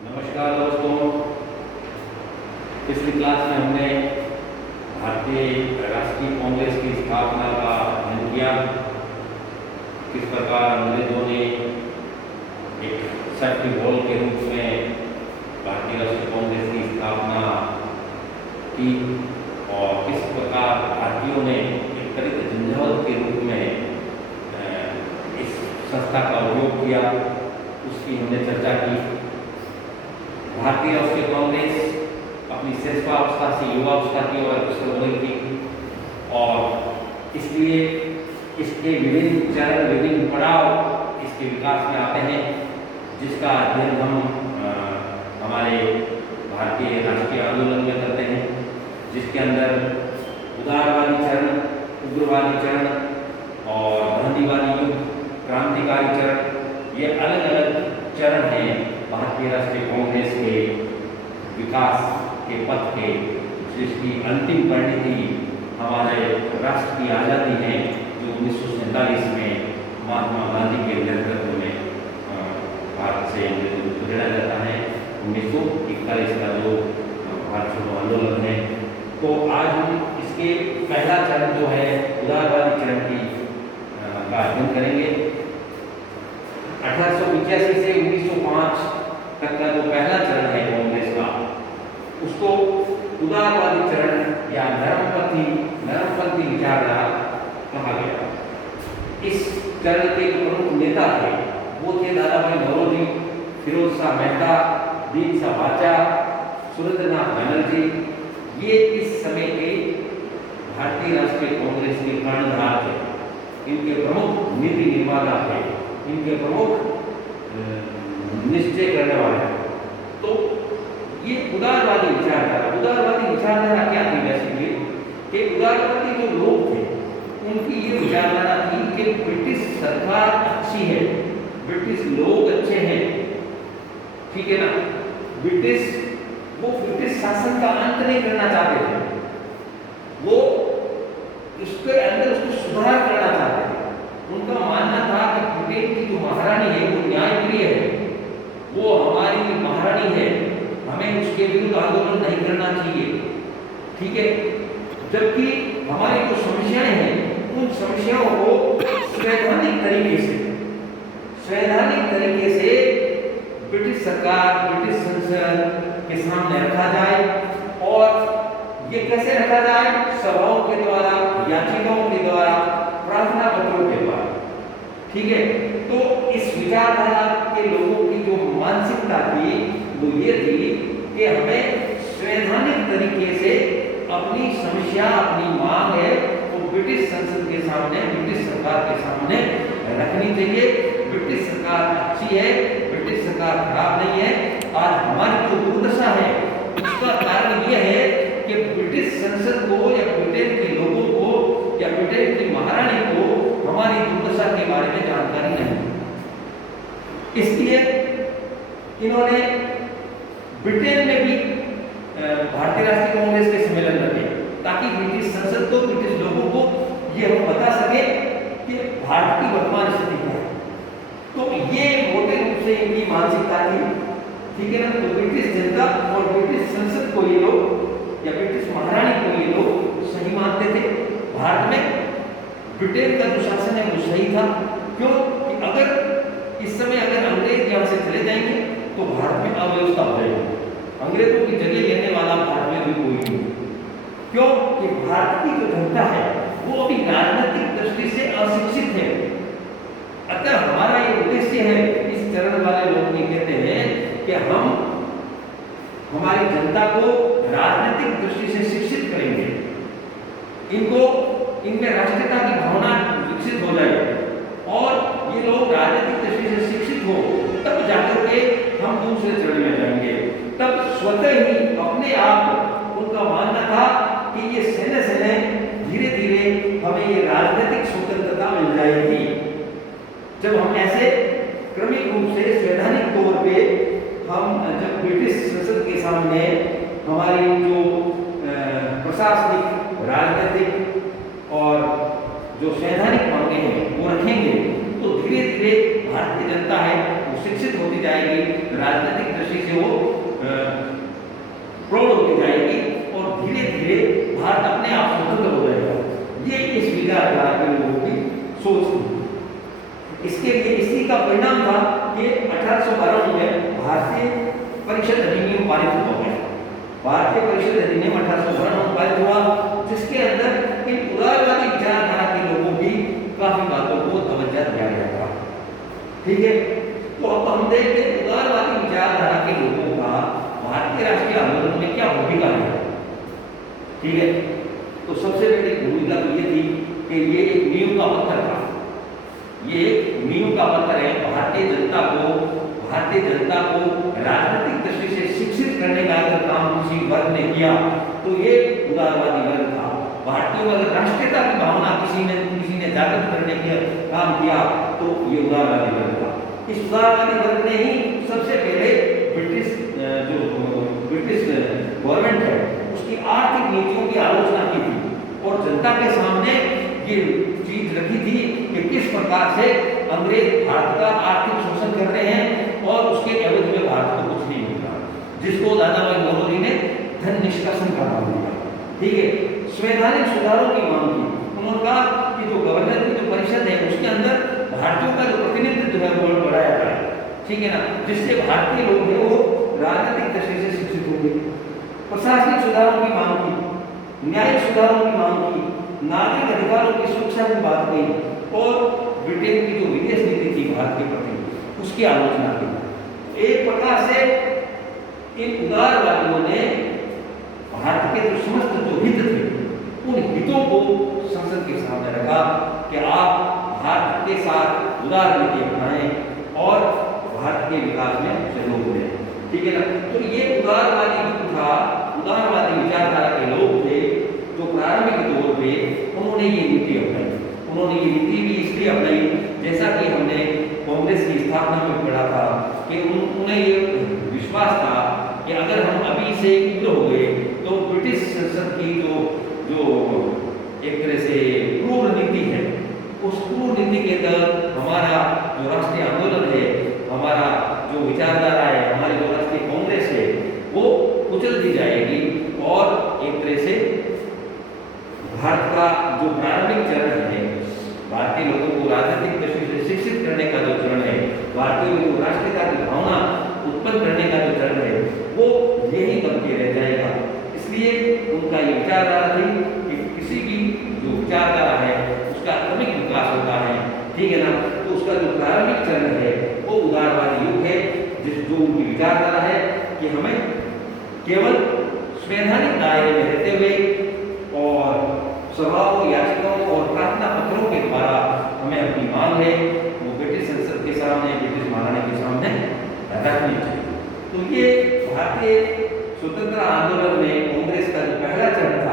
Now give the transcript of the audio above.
नमस्कार दोस्तों। पिछली क्लास में हमने भारतीय राष्ट्रीय कांग्रेस की स्थापना का अध्ययन किया। किस प्रकार अंग्रेजों ने एक सेफ्टी वॉल के रूप में भारतीय राष्ट्रीय कांग्रेस की स्थापना की और किस प्रकार भारतीयों ने एक तरह झंझावत के रूप में इस संस्था का उपयोग किया, उसकी हमने चर्चा की। भारतीय राष्ट्रीय कांग्रेस अपनी शिशुवावस्था से युवावस्था की ओर अग्रसर हो रही थी और इसलिए इसके विभिन्न चरण, विभिन्न पड़ाव इसके विकास में आते हैं, जिसका अध्ययन हम हमारे भारतीय राष्ट्रीय आंदोलन में करते हैं, जिसके अंदर उदारवादी चरण, उग्रवादी चरण और गांधीवादी युग, क्रांतिकारी चरण, ये अलग अलग चरण हैं भारतीय राष्ट्रीय कांग्रेस के विकास के पथ के, जिसकी अंतिम परिणति हमारे राष्ट्र की आज़ादी है, जो 1947 में महात्मा गांधी के नेतृत्व में भारत से विछड़ा जाता है। 1941 का जो भारत छोड़ो आंदोलन है। तो आज हम इसके पहला चरण जो है उदारवादी चरण की का अध्ययन करेंगे। 1885 से 1905 तक का जो पहला चरण है कांग्रेस का, उसको उदारवादी चरण या नरमपंथी विचारधारा कहा गया। इस चरण के जो प्रमुख नेता थे वो थे दादा भाई नौरोजी, फिरोज शाह मेहता, दीन शाह बाचा, सुरेंद्रनाथ बनर्जी। ये इस समय के भारतीय राष्ट्रीय कांग्रेस के कर्णधार थे। इनके प्रमुख नीति निर्माता थे, इनके प्रमुख निश्चय करने वाले हैं। तो ये उदारवादी विचारधारा क्या थी? वैसे कि उदारवादी जो लोग थे उनकी ये विचारधारा थी कि ब्रिटिश सरकार अच्छी है, ब्रिटिश लोग अच्छे हैं, ठीक है ना। वो ब्रिटिश शासन का अंत नहीं करना चाहते थे, वो उसके अंदर उसको सुधार करना चाहते थे। उनका मानना था कि ब्रिटेन की जो महारानी है वो न्यायप्रिय है, वो हमारी महारानी है, हमें उसके विरुद्ध आंदोलन नहीं करना चाहिए, ठीक है। जबकि हमारी जो समस्याएं हैं उन समस्याओं को संवैधानिक तरीके से ब्रिटिश सरकार, ब्रिटिश संसद के सामने रखा जाए। और ये कैसे रखा जाए? सभाओं के द्वारा, याचिकाओं के द्वारा, प्रार्थना पत्रों के द्वारा, ठीक है। तो इस विचारधारा के लोगों की जो मानसिकता थी वो ये थी कि हमें संवैधानिक तरीके से अपनी समस्या, अपनी मांग है वो ब्रिटिश संसद के सामने, ब्रिटिश सरकार के सामने रखनी चाहिए। ब्रिटिश सरकार अच्छी है, ब्रिटिश सरकार खराब नहीं है। आज हमारी जो दुर्दशा है उसका कारण यह है कि ब्रिटिश संसद को या ब्रिटेन के लोगों को या ब्रिटेन की महारानी को हमारी दुर्दशा के बारे में जानकारी नहीं। इसलिए इन्होंने ब्रिटेन में भी भारतीय राष्ट्रीय कांग्रेस के सम्मेलन रखे, ताकि ब्रिटिश संसद को, ब्रिटिश लोगों को यह बता सके कि भारत की वर्तमान स्थिति क्या है। तो ये मोटे रूप से इनकी मानसिकता थी, ठीक है ना। तो ब्रिटिश जनता और ब्रिटिश संसद को ये लोग या ब्रिटिश महारानी को ये लोग सही मानते थे। भारत में ब्रिटेन का जो शासन है वो सही था। क्यों? कि अगर इस समय अगर अंग्रेज यहाँ से चले जाएंगे तो भारत में अव्यवस्था हो जाएगी, अंग्रेजों की जगह लेने वाला भारत में भी कोई नहीं। क्यों? कि भारत की जो जनता है वो अभी राजनीतिक दृष्टि से अशिक्षित है। अतः हमारा ये उद्देश्य है, इस चरण वाले लोग ये कहते हैं कि हम हमारी जनता को राजनीतिक दृष्टि से शिक्षित करेंगे, इनमें राष्ट्रीयता की भावना विकसित हो जाए और ये लोग राजनीतिक दृष्टि से शिक्षित हो, तब जाकर के हम दूसरे चरण में जाएंगे। तब स्वतः ही अपने आप उनका मानना था कि ये सहने धीरे धीरे हमें ये राजनीतिक स्वतंत्रता मिल जाएगी। जब हम ऐसे क्रमिक रूप से संवैधानिक तौर पे हम जब ब्रिटिश संसद के सामने हमारी जो प्रशासनिक, राजनीतिक और जो संवैधानिक मांगे हैं वो रखेंगे, तो धीरे धीरे भारतीय जनता है वो शिक्षित होती जाएगी, राजनीतिक दृष्टि से वो प्रौढ़ होती जाएगी और धीरे धीरे भारत अपने आप स्वतंत्र हो जाएगा। ये इस विचारधारा के लोगों की सोच थी। इसके लिए इसी का परिणाम था कि 1892 में भारतीय परिषद अधिनियम पारित हो गया। भारतीय परिषद अधिनियम 1892 में पारित हुआ, जिसके अंदर इन उदारवादी विचारधारा के लोगों की काफी बातों को तवज्जो दिया गया था। ठीक है, तो अब हम देखते हैं उदारवादी विचारधारा के लोगों का भारतीय राष्ट्रीय आंदोलन में क्या भूमिका है। ठीक है, तो सबसे पहली भूमिका तो ये थी कि ये एक नींव का पत्थर था। ये एक नींव का पत्थर है। भारतीय जनता को राजनीतिक दृष्टि से शिक्षित करने का अगर काम किसी वर्ग ने किया तो ये उदारवादी वर्ग था। भारतीयों में अगर राष्ट्रीयता की भावना किसी ने जागृत करने का काम किया तो ये उदारवादी वर्ग था। इस उदारवादी वर्ग ने ही सबसे पहले ब्रिटिश गवर्नमेंट है उसकी आर्थिक नीतियों की आलोचना की थी और जनता के सामने ये चीज रखी थी कि किस प्रकार से अंग्रेज भारत का आर्थिक शोषण कर रहे हैं और उसके एवज में भारत को कुछ नहीं मिल रहा, जिसको दादा भाई नौरोजी ने धन निष्कासन का नाम दिया। ठीक है, संवैधानिक सुधारों की मांग की। उन्होंने कहा कि जो गवर्नर की जो परिषद है उसके अंदर भारतीयों का जो प्रतिनिधित्व है वो बढ़ाया जाए। ठीक है ना, जिससे भारतीय लोग हैं वो राजनीतिक दृष्टि से शिक्षित होंगे। प्रशासनिक सुधारों की मांग की, न्यायिक सुधारों की मांग की, नागरिक अधिकारों की सुरक्षा की बात कही और ब्रिटेन की जो विदेश नीति थी भारत के प्रति उसकी आलोचना की। एक प्रकार से इन उदारवादियों ने भारत के जो समस्त जो हित थे उन हितों को संसद के सामने रखा कि आप भारत के साथ उदार नीति अपनाएं और भारत के विकास में सहयोग दें। ठीक है ना, तो ये उदारवादी युग था। उदारवादी विचारधारा के लोग थे जो प्रारंभिक दौर पे उन्होंने ये नीति अपनाई। उन्होंने ये नीति भी इसलिए अपनाई, जैसा कि हमने कांग्रेस की स्थापना में पढ़ा था कि उन्हें ये विश्वास था कि अगर हम अभी से उग्र हो गए तो ब्रिटिश संसद की जो एक तरह से क्रूर नीति है, उस क्रूर नीति के तहत हमारा जो राष्ट्रीय आंदोलन है, हमारा जो विचारधारा है, हमारी जो राष्ट्रीय कांग्रेस है वो कुचल दी जाएगी और एक तरह से भारत का जो प्रारंभिक चरण है, भारतीय लोगों को राजनीतिक दृष्टि से शिक्षित करने का जो चरण है, भारतीयों में जो राष्ट्रीयता की भावना उत्पन्न करने का जो चरण है वो यही बन के रह जाएगा। इसलिए उनका ये विचारधारा थी कि किसी भी जो विचारधारा है उसका क्रमिक विकास होता है। ठीक है ना, तो उसका जो प्रारंभिक चरण है वो उदारवादी युग है, जो उनकी विचारधारा है कि हमें केवल संवैधानिक दायरे में रहते हुए और सभाओं, याचिकाओं और प्रार्थना पत्रों के द्वारा हमें अपनी मांग है वो ब्रिटिश संसद के सामने, ब्रिटिश महारानी के सामने रखनी चाहिए। तो ये भारतीय स्वतंत्रता आंदोलन में कांग्रेस का जो पहला चरण था